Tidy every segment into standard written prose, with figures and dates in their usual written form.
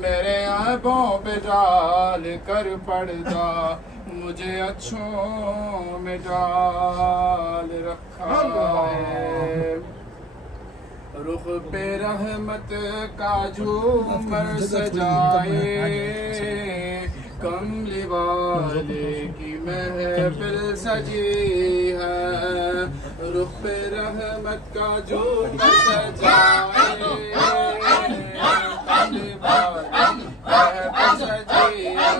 मेरे ऐबों पे डाल कर पर्दा मुझे अच्छों में डाल रखा है। रुख पे रहमत का झूमर सजाए कमली वाले की महफिल सजी है। रुख पे रहमत का झूमर सजाए कमली वाले महफिल सजी है।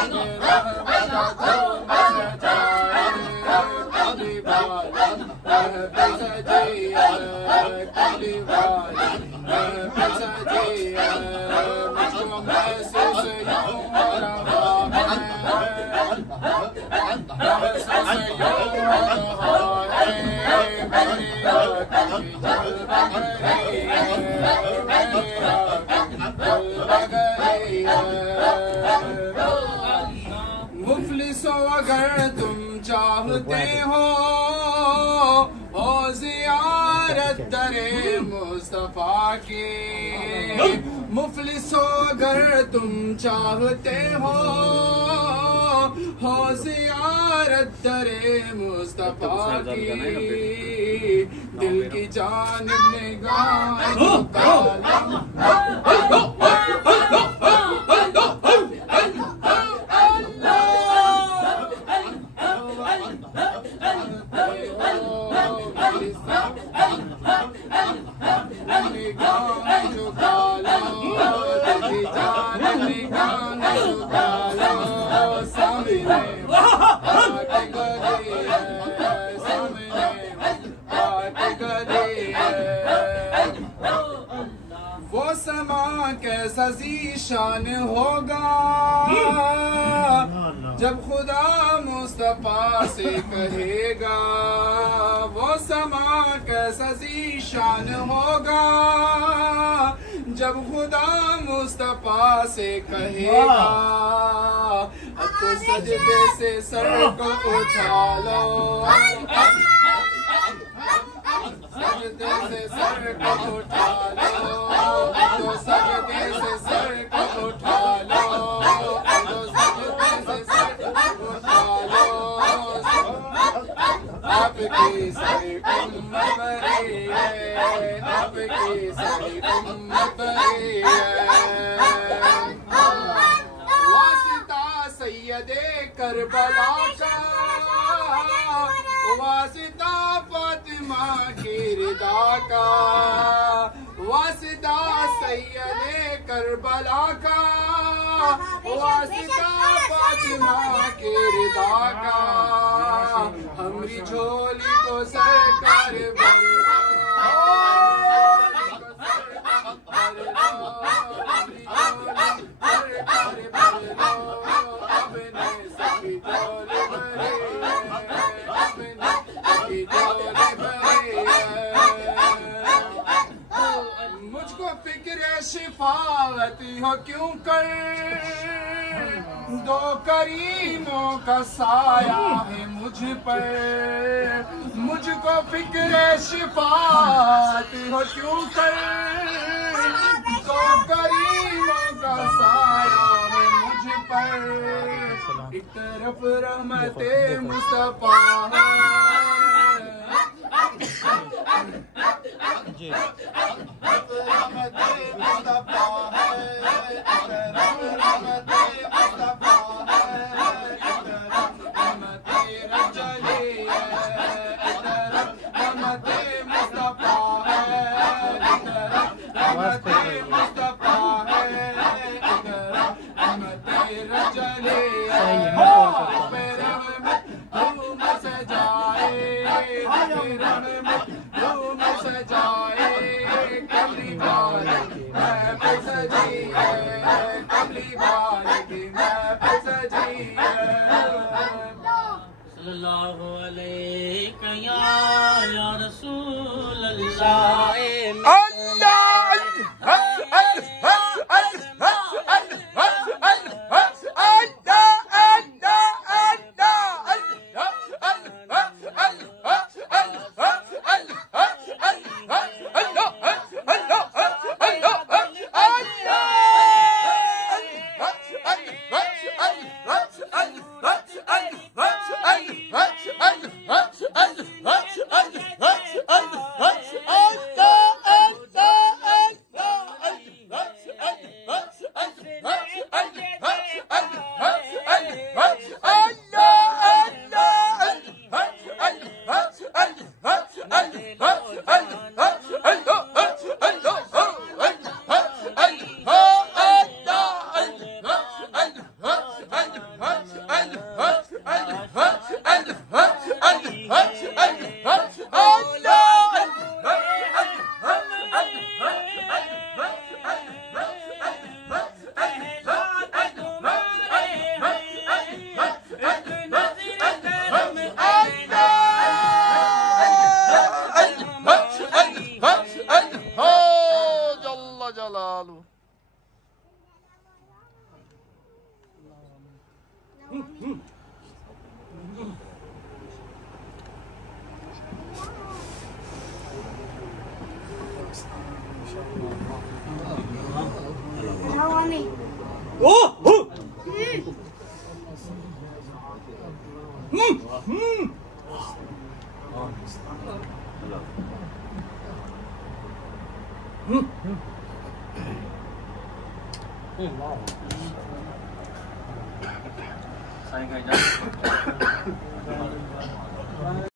रहमत का झूमर सजाए कमली वाले महफिल सजी है। कमली वाले महफिल सजी है। मुझको महसूस यूं हो रहा है, महसूस यूं हो रहा है मेरी आँखें जलवा गई है, मेरी आँखें जलवा गई है। मुफलिसो अगर तुम चाहते हो ज़ियारत दरे मुस्तफा की, मुफलिसो अगर तुम चाहते हो ज़ियारत दरे मुस्तफा की, दिल की जानिब निगाह झुका लो। वो समा कैसा ज़ीशान होगा जब खुदा मुस्तफा से कहेगा। वो समा कैसा ज़ीशान होगा जब खुदा मुस्तफा से कहेगा। अब तो सजदे से सर को उठा लो, सजदे से सर को उठा लो, तो सजदे से सर को उठा लो, तो सजदे से सर को उठा लो। आपकी सारी उम्मत बरी है, आपकी सारी उम्मत बरी है। वासिता सैयदे करबला का, वासिता फातिमा की रिदा का, वासिता सैयदे करबला का, वासिता फातिमा की रिदा का। हमारी झोली को सरकार भर लो, मुझको फिक्र शिफावती हो क्यों कर, दो करीमों का साया है मुझ पर। मुझको फिक्र शिफावती हो क्यों कर, दो करीमों का साया है मुझ पर। एक तरफ रहमते मुस्तफा है, रहमते मुस्तफा है, रहमते मुस्तफा है, रहमते रजली है, रहमते मुस्तफा है, रहमते मुस्तफा है, रहमते रजली है। सजाए कमली वाले की महफिल सजी है, कमली वाले की महफिल सजी है। सल्लल्लाहु अलैहि या रसूल अल्लाह। साईं का